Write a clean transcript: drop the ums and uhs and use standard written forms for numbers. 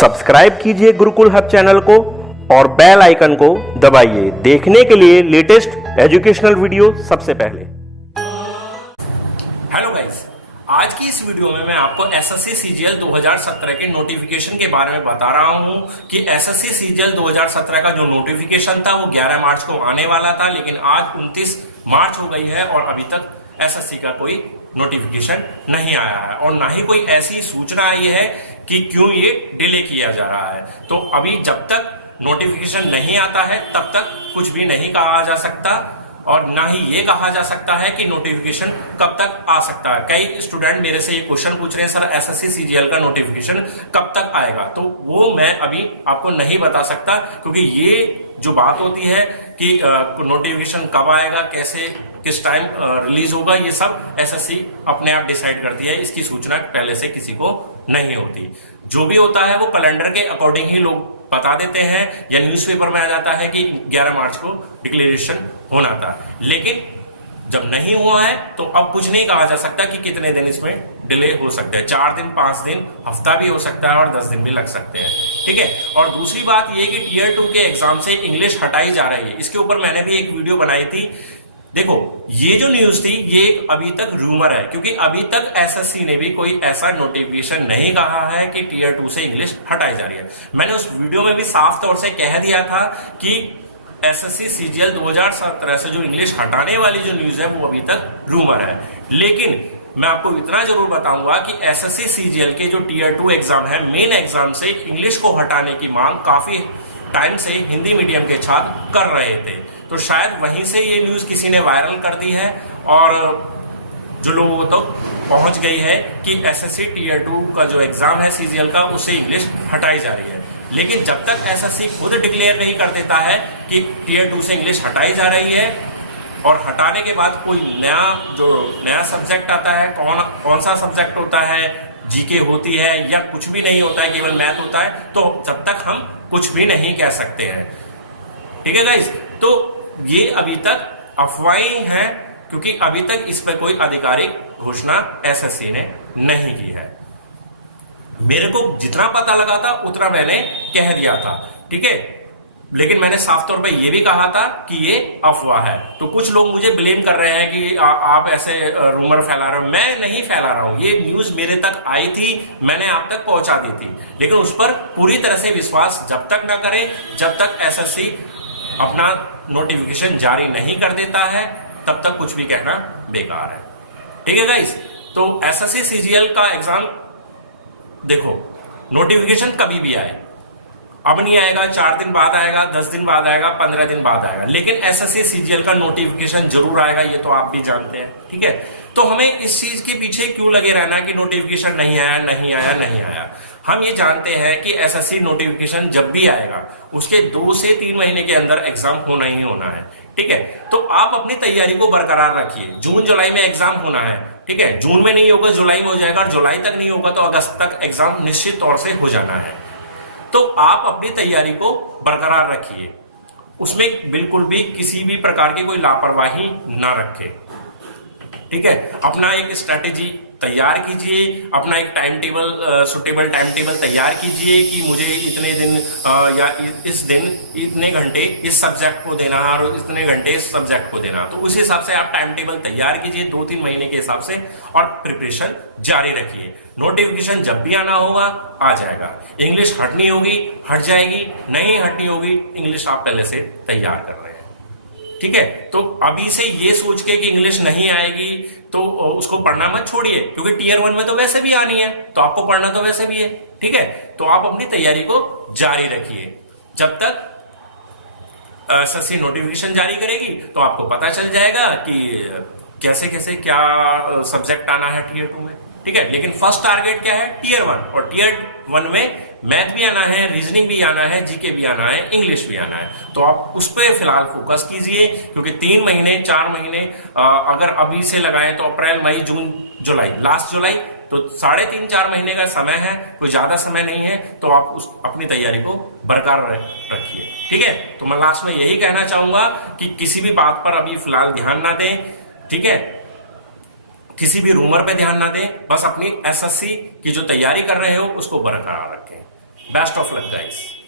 Subscribe कीजिए Gurukul hub channel को और बेल आइकन को दबाइए देखने के लिए लेटेस्ट एजुकेशनल वीडियो सबसे पहले। हेलो गाइस, आज की इस वीडियो में मैं आपको एसएससी सीजीएल 2017 के नोटिफिकेशन के बारे में बता रहा हूं कि एसएससी सीजीएल 2017 का जो नोटिफिकेशन था वो 11 मार्च को आने वाला था, लेकिन आज 29 मार्च हो गई है और अभी तक एसएससी का कोई नोटिफिकेशन नहीं आया है और ना ही कोई ऐसी सूचना आई है कि क्यों ये डिले किया जा रहा है। तो अभी जब तक नोटिफिकेशन नहीं आता है तब तक कुछ भी नहीं कहा जा सकता और ना ही ये कहा जा सकता है कि नोटिफिकेशन कब तक आ सकता है। कई स्टूडेंट मेरे से ये क्वेश्चन पूछ रहे हैं, सर एसएससी सीजीएल का नोटिफिकेशन कब तक आएगा? तो वो मैं अभी आपको नहीं बता सकता, क्योंकि ये जो बात होती है कि नोटिफिकेशन कब आएगा, कैसे किस टाइम रिलीज होगा, ये सब एसएससी अपने आप डिसाइड करती है। इसकी सूचना पहले से किसी को नहीं होती। जो भी होता है वो कैलेंडर के अकॉर्डिंग ही लोग बता देते हैं या न्यूज़पेपर में आ जाता है कि 11 मार्च को डिक्लेरेशन होना था, लेकिन जब नहीं हुआ है तो अब कुछ नहीं कहा जा सकता कि कितने दिन इसमें डिले हो सकते हैं। 4 दिन, 5 दिन, हफ्ता भी हो सकता है और 10 दिन भी लग सकते हैं। ठीक है। और दूसरी बात यह कि टीयर 2 के एग्जाम से इंग्लिश हटाई जा रही है। इसके ऊपर मैंने भी एक वीडियो बनाई थी। देखो, ये जो न्यूज थी ये अभी तक रूमर है, क्योंकि अभी तक एसएससी ने भी कोई ऐसा नोटिफिकेशन नहीं कहा है कि टीयर 2 से इंग्लिश हटाई जा रही है। मैंने उस वीडियो में भी साफ तौर से कह दिया था कि एसएससी सीजीएल 2017 से जो इंग्लिश हटाने वाली जो न्यूज है वो अभी तक रूमर है। लेकिन मैं आपको इतना जरूर बताऊंगा कि एसएससी सीजीएल के जो टीयर 2 एग्जाम है, मेन एग्जाम से इंग्लिश को हटाने की मांग काफी टाइम से हिंदी मीडियम के छात्र कर रहे थे। तो शायद वहीं से ये न्यूज किसी ने वायरल कर दी है और जो लोगों तक पहुंच गई है कि एसएससी टीयर 2 का जो एग्जाम है सीजीएल का, उससे इंग्लिश हटाई जा रही है। लेकिन जब तक एसएससी खुद डिक्लेयर नहीं कर देता है कि टीयर 2 से इंग्लिश हटाई जा रही है और हटाने के बाद कोई नया सब्जेक्ट आता है, कौन सा सब्जेक्ट होता है, जीके होती है या कुछ भी नहीं होता है, केवल मैथ होता है, तो जब तक हम कुछ भी नहीं कह सकते हैं। ठीक है गाइस, तो ये अभी तक अफवाहें हैं, क्योंकि अभी तक इस पर कोई आधिकारिक घोषणा एसएससी ने नहीं की है। मेरे को जितना पता लगा था उतना मैंने कह दिया था। ठीक है, लेकिन मैंने साफ तौर पे ये भी कहा था कि ये अफवाह है। तो कुछ लोग मुझे ब्लेम कर रहे हैं कि आप ऐसे रूमर फैला रहे हो। मैं नहीं फैला रहा हूं, ये न्यूज मेरे तक आई थी, मैंने आप तक पहुंचा दी थी। लेकिन उस पर पूरी तरह से विश्वास जब तक ना करें, जब तक एसएससी अपना नोटिफिकेशन जारी नहीं कर देता है, तब तक कुछ भी कहना बेकार है। ठीक है गाइस, तो एसएससी सीजीएल का एग्जाम देखो, नोटिफिकेशन कभी भी आए, अब नहीं आएगा, 4 दिन बाद आएगा, 10 दिन बाद आएगा, 15 दिन बाद आएगा, लेकिन एसएससी सीजीएल का नोटिफिकेशन जरूर आएगा, ये तो आप भी जानते हैं। ठीक है, तो हमें इस चीज के पीछे क्यों लगे रहना कि नोटिफिकेशन नहीं आया, नहीं आया, नहीं आया। हम ये जानते हैं कि एसएससी नोटिफिकेशन जब भी आएगा उसके 2 से 3 महीने के अंदर एग्जाम होना ही होना है। ठीक है, तो आप अपनी तैयारी को बरकरार रखिए। जून जुलाई में एग्जाम होना है। ठीक है, जून में नहीं होगा, जुलाई में हो जाएगा, और जुलाई तक नहीं होगा तो अगस्त तक एग्जाम निश्चित तौर से हो जाना है। तो आप अपनी तैयारी को बरकरार रखिए, उसमें बिल्कुल भी किसी भी प्रकार की कोई लापरवाही ना रखें। ठीक है, अपना एक स्ट्रेटेजी तैयार कीजिए, अपना एक time table, suitable time table तैयार कीजिए कि मुझे इतने दिन या इस दिन इतने घंटे इस सब्जेक्ट को देना है और इतने घंटे इस सब्जेक्ट को देना। तो उस हिसाब से आप टाइम टेबल तैयार कीजिए 2-3 महीने के हिसाब से और प्रिपरेशन जारी रखिए। नोटिफिकेशन जब भी आना होगा आ जाएगा। इंग्लिश हटनी होगी हट जाएगी, नहीं हटनी होगी, इंग्लिश आप पहले से तैयार कर रहे हैं। ठीक है, तो अभी से ये सोच के कि इंग्लिश नहीं आएगी तो उसको पढ़ना मत छोड़िए, क्योंकि टीयर 1 में तो वैसे भी आनी है, तो आपको पढ़ना तो वैसे भी है। ठीक है, तो आप अपनी तैयारी को जारी रखिए। जब तक एसएससी नोटिफिकेशन जारी करेगी तो आपको पता चल जाएगा कि कैसे कैसे क्या सब्जेक्ट आना है टीयर 2 में। ठीक है, लेकिन फर्स्ट टारगेट क्या है? टीयर 1, और टीयर 1 में मैथ भी आना है, रीजनिंग भी आना है, जीके भी आना है, इंग्लिश भी आना है। तो आप उस पर फिलहाल फोकस कीजिए, क्योंकि 3 महीने 4 महीने अगर अभी से लगाएं तो अप्रैल, मई, जून, जुलाई, लास्ट जुलाई, तो 3.5-4 महीने का समय है, कोई ज्यादा समय नहीं है। तो आप अपनी तैयारी को बरकरार रखिए। ठीक है, तो मैं लास्ट में यही कहना चाहूंगा कि किसी भी बात पर अभी फिलहाल ध्यान ना दें। ठीक है, किसी भी रूमर पे ध्यान ना दें, बस अपनी एसएससी की जो तैयारी कर रहे हो उसको बरकरार रखें। Best of luck guys.